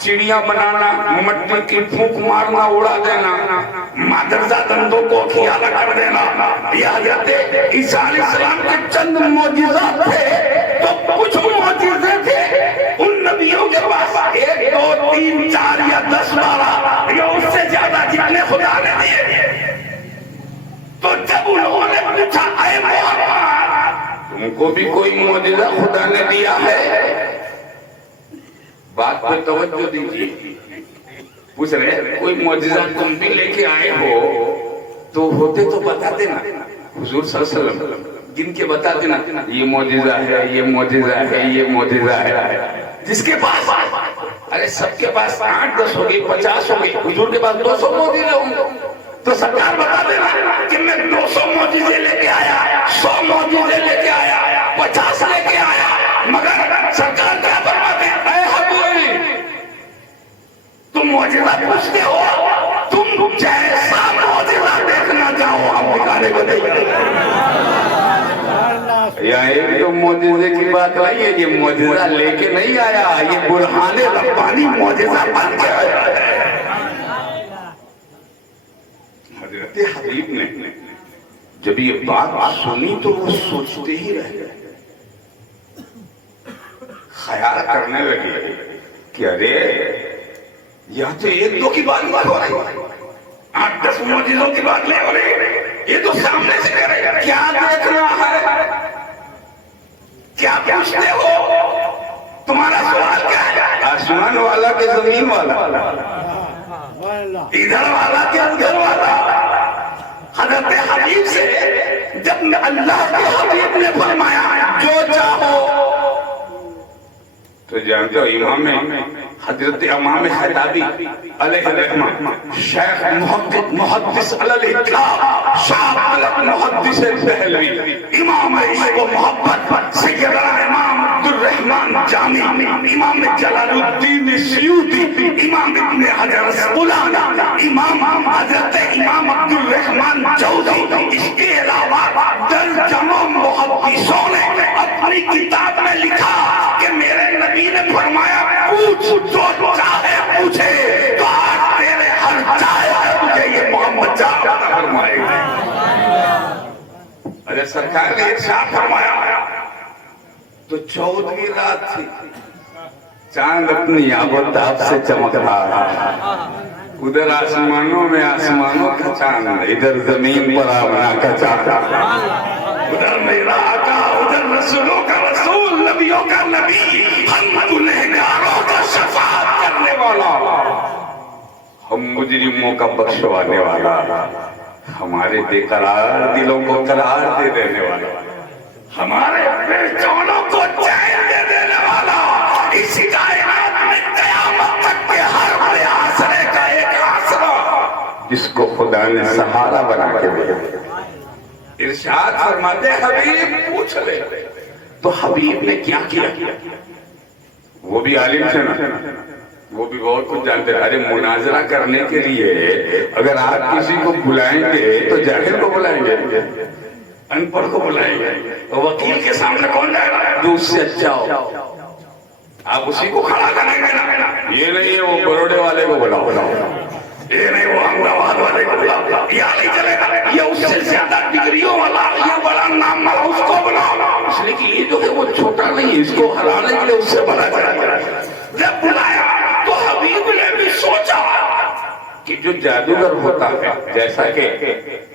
چڑیاں بنانا، مٹی کی پھونک مارنا، اڑا دینا، مادرزہ دندوں کو کھیالا کر دینا. یہ حضرت عیسیٰ علیہ السلام کے چند معجزات تھے. تو کچھ معجزے تھے ان نبیوں کے پاس 1 2 3 4 یا 10 12 یا اس سے زیادہ جتنے خدا نے دیے. تو جب انہوں نے پوچھا اے محمد تم کو بھی کوئی معجزہ خدا نے دیا ہے؟ بات پر توجہ دیجیے. پوچھ رہے کوئی معجزہ تم بھی لے کے آئے ہو تو ہوتے تو بتاتے نا. حضور صلی اللہ علیہ وسلم جن کے بتاتے نا یہ معجزہ ہے، یہ معجزہ ہے، یہ معجزہ ہے. جس کے پاس ارے سب کے پاس 8 10 ہو گئی، 50 ہو گئی، حضور کے پاس 200 معجزے ہوں گے. تو سرکار بتا دینا کہ میں 200 معجزے لے کے آیا، 100 معجزے لے کے آیا، 50 لے کے آیا. مگر سرکار کیا فرماتے ہیں؟ اے حبیب تم معجزہ پوچھتے ہو، تم جیسا معجزہ دیکھنا چاہو ہم دکھانے کو دیں گے. یا ایک تو معجزے کی بات نہیں ہے، یہ معجزہ لے کے نہیں آیا، یہ برہان ربانی معجزہ بن کے آیا ہے. حضرت حبیب نے جب یہ بات سنی تو وہ سوچتے ہی رہ گئے، خیال کرنے لگے کہ ارے یہ تو 1 2 کی بات ہو رہی ہے، 8 10 معجزوں کی بات نہیں ہو رہی. یہ تو سامنے سے کہہ رہے ہیں کیا دیکھ رہا ہے، کیا پوچھتے ہو، تمہارا سوال کیا ہے؟ آسمان والا کہ زمین والا، ادھر والا کہ ادھر والا. حضرت حبیب سے جب اللہ کے حبیب نے فرمایا جو چاہو، تو جانتے ہو امام حضرت امام خطابی علیہ الرحمہ، شیخ محدث علی الاطلاق، شاہ محدث دہلوی، امام عشق و محبت سیدنا امام عبدالرحمن جامی، امام جلال الدین سیوطی، امام ابن حجر اسقلانی، امام حضرت امام عبدالرحمن جوزی. اس کے علاوہ درجنوں محدثوں نے اپنی کتاب میں لکھا کہ میرے نبی نے فرمایا پوچھ جو چاہے پوچھے، تو آج تیرے ہر چاہے تجھے یہ محمد جانا فرمائے گا. ارے سرکار نے ارشاد فرمایا تو 14ویں رات تھی، چاند اپنی آفتاب سے چمک رہا ہے. ادھر آسمانوں میں آسمانوں کا چاند، ادھر زمین پر آمنا کا چاند. ادھر میرا آقا، ادھر رسولوں کا رسول، نبیوں کا نبی، ہم گنہگاروں کا شفاعت کرنے والا. ہم مجرموں کا بخشوانے والا، ہمارے بے قرار دلوں کو قرار دے دینے والا، ہمارے بے چینوں کو چین دے دینے والا، اس کائنات میں قیامت تک کے ہر بڑے آسرے کا ایک آسرا، جس کو خدا نے سہارا بنا کے دیا۔ ارشاد فرماتے حبیب پوچھ لے، تو حبیب نے کیا کیا؟ وہ بھی عالم تھے نا، وہ بھی بہت کچھ جانتے ہیں۔ ارے مناظرہ کرنے کے لیے اگر آپ کسی کو بلائیں گے تو جاہل کو بلائیں گے، ان پڑھ کو بلائیں گے، وکیل کے سامنے کون جائے گا؟ جو اس سے اچھا ہو آپ اسی کو کھڑا کریں گے نا۔ یہ نہیں ہے وہ بروڑے والے کو بلاؤ، یہ نہیں وہ احمد آباد والے کو بلاؤ، یہ نہیں چلے گا، یہ اس سے زیادہ ڈگریوں والا، یہ بڑا نام والا، اس کو بلاؤ، اس لیے کہ یہ جو ہے وہ چھوٹا نہیں ہے، اس کو ہرانے کے لیے اس سے بڑا چلا۔ جب بلایا تو حبیب نے بھی سوچا کہ جو جادوگر ہوتا ہے، جیسا کہ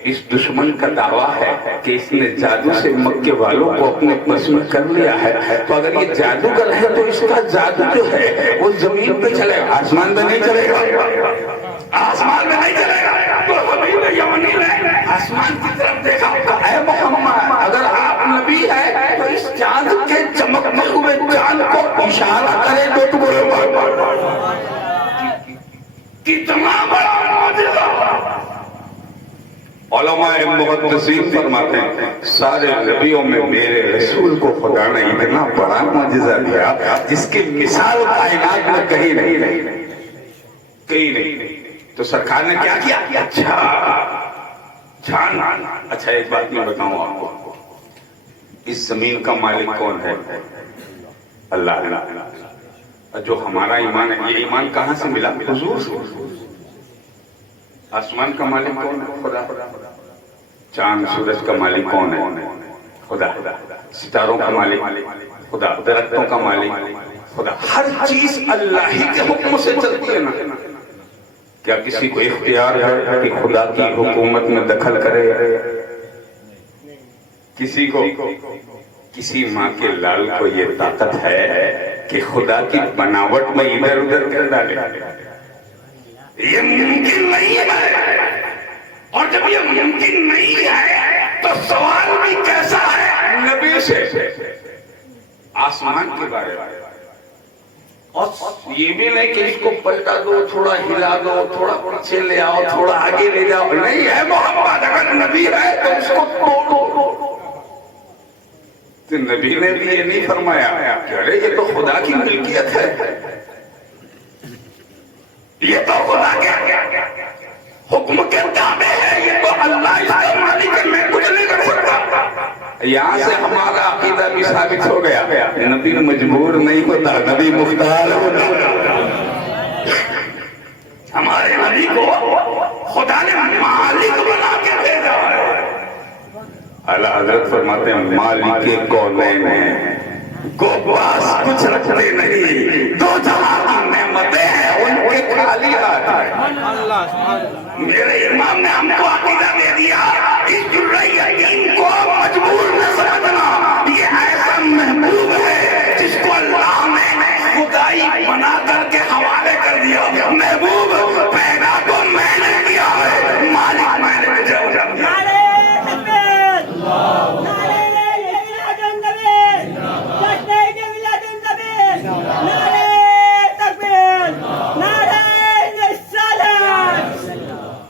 اس دشمن کا دعویٰ ہے کہ اس نے جادو سے مکے والوں کو اپنے بس میں کر لیا ہے، تو اگر یہ جادوگر ہے تو اس کا جادو جو ہے وہ زمین پہ چلے گا، آسمان میں نہیں چلے گا، آسمان میں نہیں چلے گا۔ تو حبیب یمنی نے آسمان کی طرف دیکھا، اے محمد اگر آپ نبی ہیں تو اس چاند کے چمکتے ہوئے چاند کو اشارہ کرے تو ٹکڑے کتنا بڑا معجزہ۔ علماء محدثین فرماتے ہیں سارے نبیوں میں میرے رسول کو خدا نے اتنا بڑا معجزہ دیا جس کی مثال کائنات میں کہیں نہیں، کہیں نہیں۔ تو سرکار نے کیا کیا؟ اچھا ایک بات میں بتاؤں آپ کو، اس زمین کا مالک کون ہے؟ اللہ۔ جو ہمارا ایمان ہے، یہ ایمان کہاں سے ملا؟ حضور سے۔ آسمان کا مالک کون ہے؟ خدا۔ چاند سورج کا مالک کون ہے؟ خدا۔ ستاروں کا مالک خدا، درختوں کا مالک خدا۔ ہر چیز اللہ ہی کے حکم سے چلتی ہے نا۔ کیا کسی کو اختیار ہے کہ خدا کی حکومت میں دخل کرے؟ کسی کو؟ کسی ماں کے لال کو یہ طاقت ہے کہ خدا کی بناوٹ میں ادھر ادھر کر ڈالے؟ یہ ممکن نہیں ہے، اور جب یہ ممکن نہیں ہے تو سوال بھی کیسا ہے؟ نبی سے آسمان کے بارے میں، اور یہ بھی نہیں کہ اس کو پلٹا دو، تھوڑا ہلا دو، تھوڑا پیچھے لے آؤ، تھوڑا آگے لے جاؤ، نہیں ہے محمد اگر نبی ہے تو اس کو توڑو۔ تو نبی نے بھی یہ نہیں فرمایا کہ ارے یہ تو خدا کی ملکیت ہے، یہ تو خدا کے حکم کے تابع ہے، یہ تو اللہ اس کا مالک ہے، میں کچھ نہیں کر سکتا۔ یہاں سے ہمارا عقیدہ بھی ثابت ہو گیا، نبی مجبور نہیں ہوتا، نبی مختار ہوتا۔ ہمارے نبی کو خدا نے مالک بنا کے بھیجا ہے۔ اعلیٰ حضرت فرماتے ہیں مالک کونین کو پاس کچھ رکھتے نہیں، دو جہاں کی نعمتیں ہیں ان کے خالی ہاتھ ہیں۔ میرے امام نے ہم کو عقیدہ دے دیا، اس جرعین کو مجبور نہ سمجھنا، یہ ایسا محبوب ہے جس کو اللہ نے خدائی بنا کر کے حوالے کر دیا۔ محبوب پیدا کو میں نے کیا ہے، مالک میں نے بھیجا۔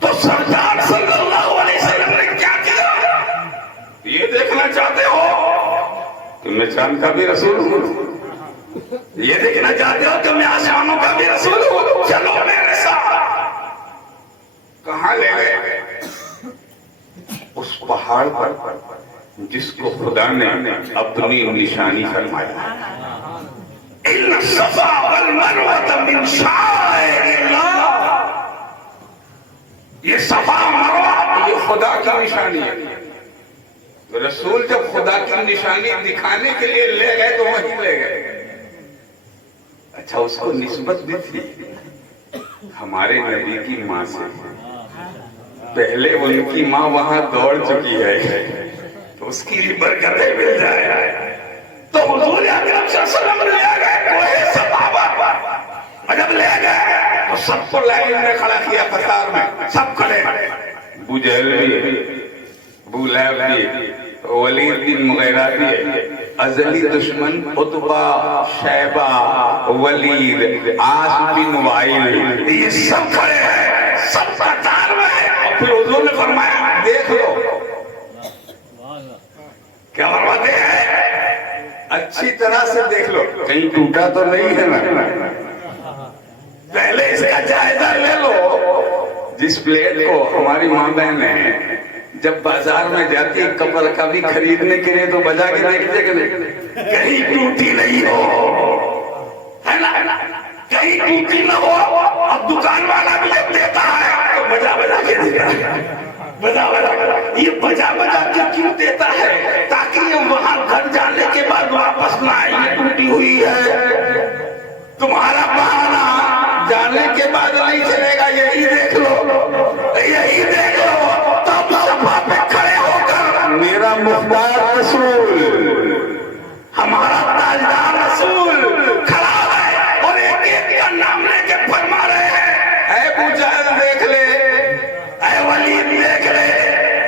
تو سرکار صلی اللہ علیہ وسلم نے کیا کیا؟ یہ دیکھنا چاہتے ہو کہ میں چاند کا بھی رسول ہوں؟ یہ دیکھنا چاہتے ہو کہ میں آسمانوں کا بھی رسول ہوں؟ چلو میرے ساتھ۔ کہاں لے گئے؟ اس پہاڑ پر جس کو خدا نے اپنی نشانی فرمایا، ان الصفا والمروہ من شعائر اللہ۔ یہ صفا مروہ یہ خدا کی نشانی ہے۔ رسول جب خدا کی نشانی دکھانے کے لیے لے گئے تو وہیں لے گئے۔ اچھا اس کو نسبت بھی تھی ہمارے نبی کی ماں سے، پہلے ان کی ماں وہاں دوڑ چکی ہے تو اس کی بھی برکتیں مل جائے۔ تو حضور اکرم صلی اللہ علیہ وسلم لے گئے کوہ صفا پر، جب لے گئے تو سب کو لائن میں کھڑا کیا قطار میں، سب کھڑے، ابو جہل بھی، ابو لہب بھی، ولید بن مغیرہ بھی، ازلی دشمن عتبہ، شیبہ، ولید، عاص بن وائل، یہ سب کھڑے ہیں، سب قطار میں ہیں۔ اور پھر حضور نے فرمایا دیکھ لو، کیا فرماتے ہیں؟ اچھی طرح سے دیکھ لو، کہیں ٹوٹا تو نہیں ہے نا، پہلے اس کا جائزہ لے لو۔ جس پلیٹ کو ہماری ماں بہنیں جب بازار میں جاتی کپڑا کبھی خریدنے کے لیے تو بجا کے دیکھتے کہ نہیں کہیں ٹوٹی نہیں ہو، ہے نا، کہیں ٹوٹی نہ ہو۔ اب دکان والا بھی جب دیتا ہے تو بجا بجا کے دیتا ہے، بجا بجا، یہ بجا بجا کے کیوں دیتا ہے؟ تاکہ یہ وہاں گھر جانے کے بعد واپس نہ آئے، یہ ٹوٹی ہوئی ہے، تمہارا بہانہ جانے کے بعد نہیں چلے گا، یہی دیکھ لو، یہی دیکھ لو، تب صفا پہ کھڑے ہو کر میرا مختار رسول، ہمارا تاجدار رسول کھڑا ہے اور ایک ایک کا نام لے کے فرما رہے ہیں، اے ابو جہل دیکھ لے، اے ولید دیکھ لے،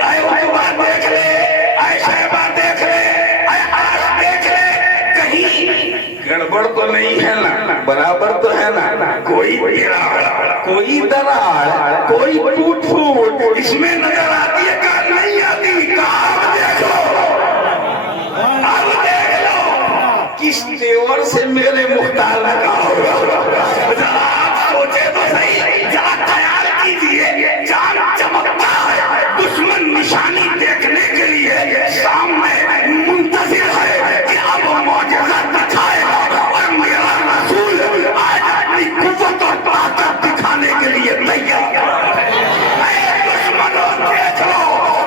اے عتبہ دیکھ لے، اے شیبہ دیکھ لے، اے عاص دیکھ لے، کہیں گڑبڑ تو نہیں ہے نا، برابر تو ہے نا، کوئی گراوٹ، کوئی دراڑ، کوئی ٹوٹ پھوٹ اس میں نظر آتی ہے کہ نہیں آتی؟ کہاں دیکھ لو، اب دیکھ لو کس تیور سے میرے مختار نے کہا ہوگا، ذرا آپ سوچے تو صحیح، ذرا خیال کیجیے، چاند چمکتا ہے، دشمن نشانی دیکھنے کے لیے سامنے منتظر ہے کہ اب معجزہ دکھائے اور میرا رسول آج اپنی قوت اور طاقت دکھانے کے لیے تیار ہے۔ اے دشمنوں دیکھ لو،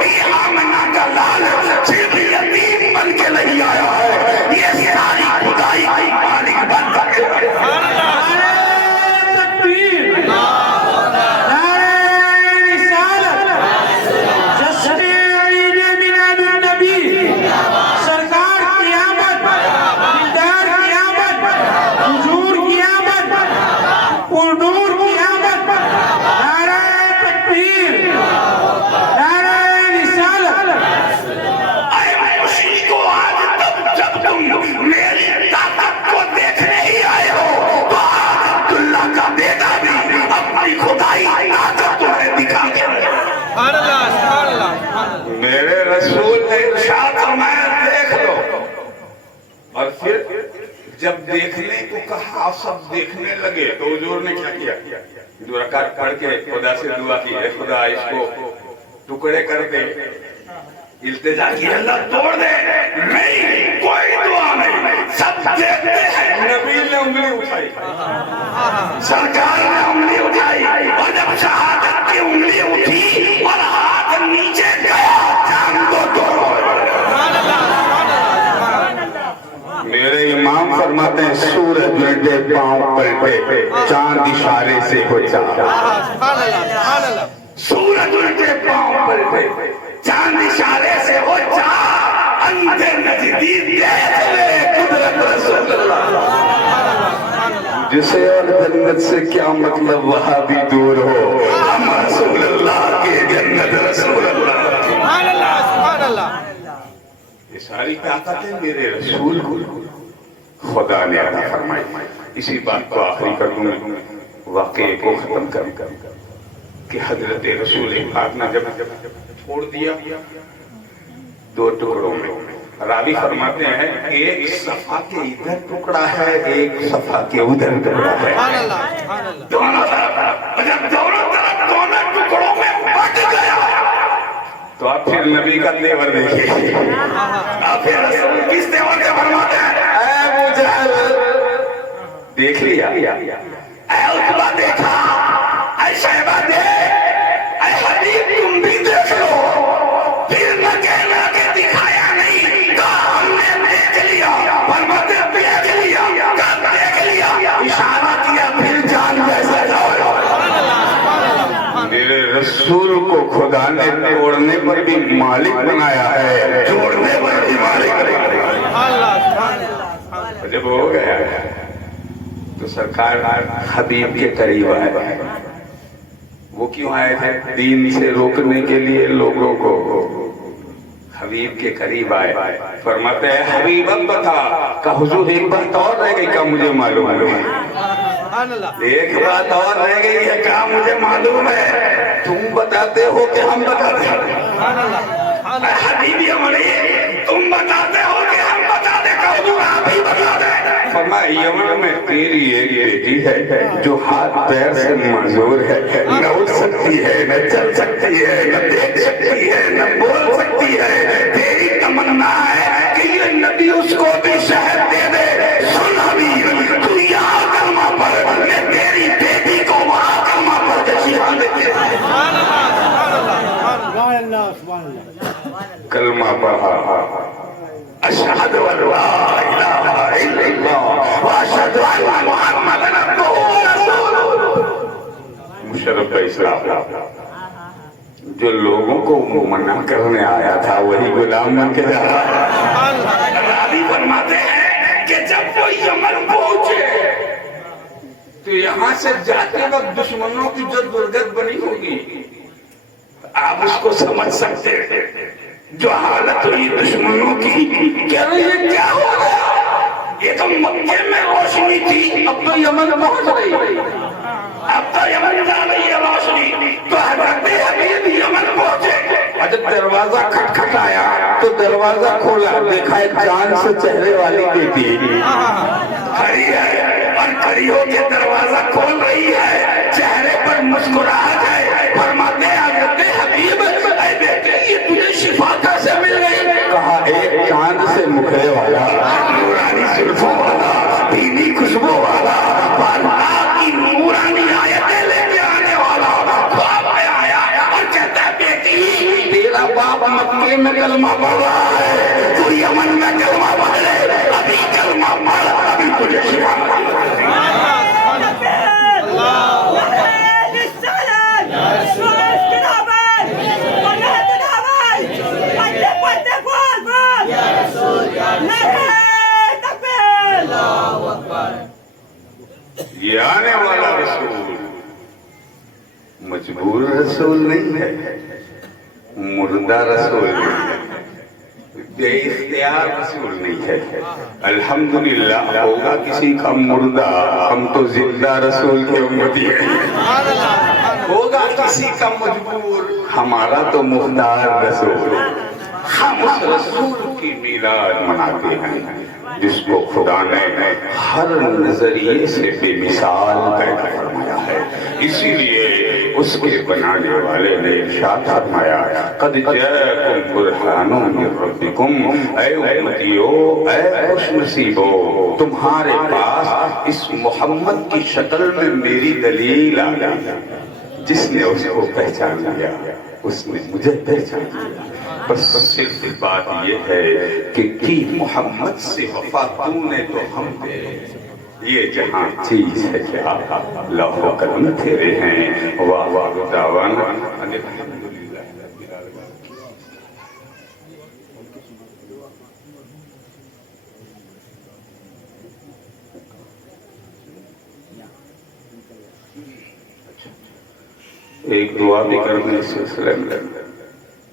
یہ آمنہ کا لال صرف یتیم بن کے نہیں آیا ہے، یہ ساری خدائی کی مالک بن کے میرے رسول نے ارشاد فرمایا دیکھ لو، اور پھر جب دیکھنے کو کہا سب دیکھنے لگے تو حضور نے کیا کیا؟ دو رکعت پڑھ کے خدا سے دعا کی، اے خدا اس کو ٹکڑے کر دے، التجا کی اللہ توڑ دے، نہیں کوئی دعا نہیں، سب دیکھتے ہیں۔ نبی نے انگلی اٹھائی، سرکار نے انگلی اٹھائی، اور جب شہادت کی انگلی اٹھی اور ہاتھ نیچے گیا، چاند کو توڑو۔ میرے امام فرماتے ہیں سورج الٹے پاؤں پلٹے، چاند اشارے سے ہو جا، سورج الٹے پاؤں پلٹے، چاند اشارے سے ہو جا، اندھے نجدی دیکھ لے قدرت رسول اللہ۔ جسے اور جنت سے کیا مطلب وہاں بھی دور ہو، ہم رسول اللہ کے جنت رسول اللہ۔ یہ ساری طاقتیں میرے رسول کو خدا نے عطا فرمائی۔ اسی بات کو آخری کر دوں، واقعے کو ختم کر کہ حضرت رسول پاک نے جب چھوڑ دیا دو ٹکڑوں میں، راوی فرماتے ہیں ایک صفحہ کے ادھر ٹکڑا ہے، ایک صفحہ کے ادھر ٹکڑا ہے، دونوں طرف دونوں ٹکڑوں میں بٹ گیا۔ تو آپ پھر نبی کا تیور دیکھیے، آپ پھر رسول کس تیور سے فرماتے ہیں؟ اے ابو جہل دیکھ لیا، اے عتبہ دیکھا، اے شیبہ دیکھ، اے حبیب تم بھی دیکھ لو، پھر نہ کہنا کہ دکھایا نہیں، کہا ہم نے دیکھ لیا، فرماتے دیکھ لیا، کب دیکھ لیا، اشارہ کیا، پھر جان جیسا جاؤ۔ میرے رسول کو خدا نے توڑنے پر بھی مالک بنایا ہے، جوڑنے پر بھی مالک بنایا ہے۔ جب ہو گیا تو سرکار حبیب کے قریب آئے. وہ کیوں آئے تھے؟ دین سے روکنے کے لیے لوگوں کو. حبیب کے قریب آئے, فرماتے ہیں حبیب اب بتا. کہ حضور ایک بات اور رہ گئی کا مجھے معلوم ہے, ایک بات اور رہ گئی ہے کہا مجھے معلوم ہے, تم بتاتے ہو کہ ہم بتاتے ہیں؟ حبیبی ہماری تم بتاتے ہو کہ ہم بتا دیں؟ کہ حضور آپ ہی بتا دیں. فرمایا یمن میں تیری ایک بیٹی ہے جو ہاتھ پیر سے معذور ہے, نہ اٹھ سکتی ہے, نہ چل سکتی ہے, نہ دیکھ سکتی ہے, نہ بول سکتی ہے. تیری تمنا ہے کہ یہ نبی اس کو بھی شہر دے دے. سن حبیب تو یہاں کلمہ پڑھ, میں تیری بیٹی کو وہاں کلمہ پڑھ کے شہادت دے دے. کلمہ پڑھا, اشہد ان لا الہ الا اللہ واشہد ان محمدن عبدہ ورسولہ. مشرف اسلام جو لوگوں کو منع کرنے آیا تھا وہی غلام بن کے جا رہا. راوی فرماتے ہیں کہ جب وہ یمن پہنچے تو یہاں سے جاتے وقت دشمنوں کی جدوجہد بنی ہوگی. آپ اس کو سمجھ سکتے ہیں جو حالت ہوئی دشمنوں کی. کہہ رہے یہ کیا ہو گیا؟ یہ تو مکے میں روشنی تھی, اب تو یمن پہنچ رہی, اب تو یمن جا رہی ہے روشنی. تو حضرت حبیب یمن پہنچے, جب دروازہ کھٹکھٹایا تو دروازہ کھولا, دیکھا ایک چاند سے چہرے والی بیٹی کھڑی ہے اور کھڑی ہو کے دروازہ کھول رہی ہے, چہرے پر مسکراہٹ ہے. فرماتے ہیں حضرت حبیب اے بیٹے یہ تجھے شفا کیسے مل گئی؟ کہا ایک چاند سے مکھڑے والا, نورانی زلفوں والا, پیلی خوشبو والا, اللہ کی نورانی آیتیں لے کے آنے والا خواب میں آیا اور کہتا ہے بیٹی تیرا باپ مکے میں کلمہ پڑھ رہا ہے, تو یمن میں کلمہ پڑھ لے, ابھی کلمہ پڑھ, ابھی تجھے شفا مل گئی. یہ آنے والا رسول مجبور رسول نہیں ہے, مردہ رسول نہیں ہے, بے اختیار رسول نہیں ہے. الحمدللہ ہوگا کسی کا مردہ, ہم تو زندہ رسول کی امتی ہیں. ہوگا کسی کا مجبور, ہمارا تو مختار رسول. ہم اس رسول کی میلاد مناتے ہیں جس کو خدا نے ہر نظریے سے بے مثال پیدا فرمایا ہے. اسی لیے اس کے بنانے والے نے ارشاد فرمایا قد جاءکم برہان من ربکم, اے امتیو, اے خوش نصیبو, تمہارے پاس اس محمد کی شکل میں میری دلیل آ گئی. جس نے اس کو پہچان لیا اس نے مجھے پہچان لیا. بس صرف بات یہ ہے کہ کی محمد سے وفا تو نے تو ہم پہ, یہ جہاں چیز ہے کیا لوح و قلم تیرے ہیں. واہ واہ دعوانا الحمدللہ رب العالمین. ایک دعا بھی کرنے اس سلسلے میں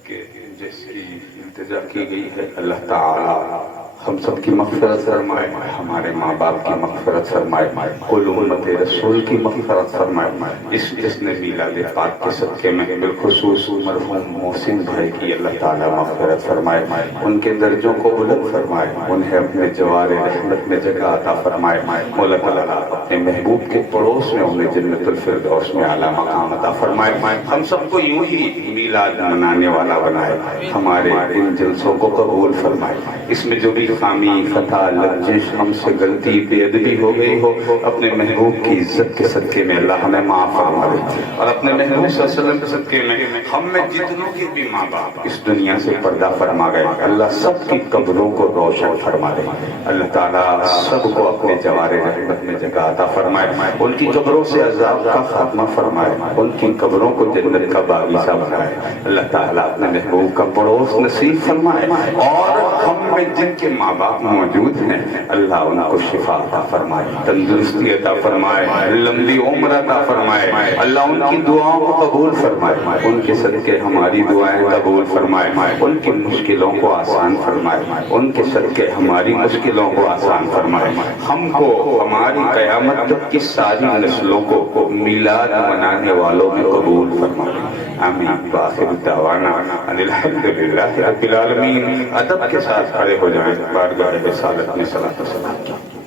کہ جس کی التجا کی گئی ہے, اللہ تعالی ہم سب کی مغفرت فرمائے, ہمارے ماں باپ کی مغفرت فرمائے, کل امت رسول کی مغفرت فرمائے. اس جس نے میلاد پاک کے صدقے میں بالخصوص مرحوم محسن بھائی کی اللہ تعالی مغفرت فرمائے, ان کے درجوں کو بلند فرمائے, انہیں اپنے جوار رحمت میں جگہ عطا فرمائے. مولا تعالی اپنے محبوب کے پڑوس میں انہیں جنت الفردوس میں اعلیٰ مقام عطا فرمائے. ہم سب کو یوں ہی میلاد منانے والا بنائے, ہمارے ان جلسوں کو قبول فرمائے. اس میں جو بھی خامی, خطا, لغزش, ہم سے غلطی, بے ادبی ہو گئی ہو, اپنے محبوب کی عزت کے صدقے میں اللہ ہمیں معاف فرما دے, اور اپنے محبوب صلی اللہ علیہ وسلم کے صدقے میں ہم میں جتنوں کے بھی ماں باپ اس دنیا سے پردہ فرما گئے, اللہ سب کی قبروں کو روشن فرما دے. اللہ تعالیٰ سب کو اپنے جوار رحمت میں جگہ عطا فرمائے, ان کی قبروں سے عذاب کا خاتمہ فرمائے, ان کی قبروں کو جنت کا باغیچہ بنائے. اللہ تعالیٰ اپنے محبوب کا پڑوس نصیب فرمائے، اور ہم میں جن کے ماں باپ موجود ہیں اللہ ان کو شفا عطا فرمائے، تندرستی عطا فرمائے، لمبی عمر عطا فرمائے، اللہ ان کی دعاؤں کو قبول فرمائے، ان کے صدقے ہماری دعائیں قبول فرمائے، ان کی مشکلوں کو آسان فرمائے، ان کے صدقے ہماری مشکلوں کو آسان فرمائے، ہم کو ہماری قیامت تک کی ساری نسلوں کو میلاد منانے والوں میں قبول فرمائے، آمین۔ وآخر دعوانا ان الحمدللہ رب العالمین۔ ادب کے ساتھ کھڑے ہو جائیں، بارگاہ رسالت میں صلاۃ و سلام۔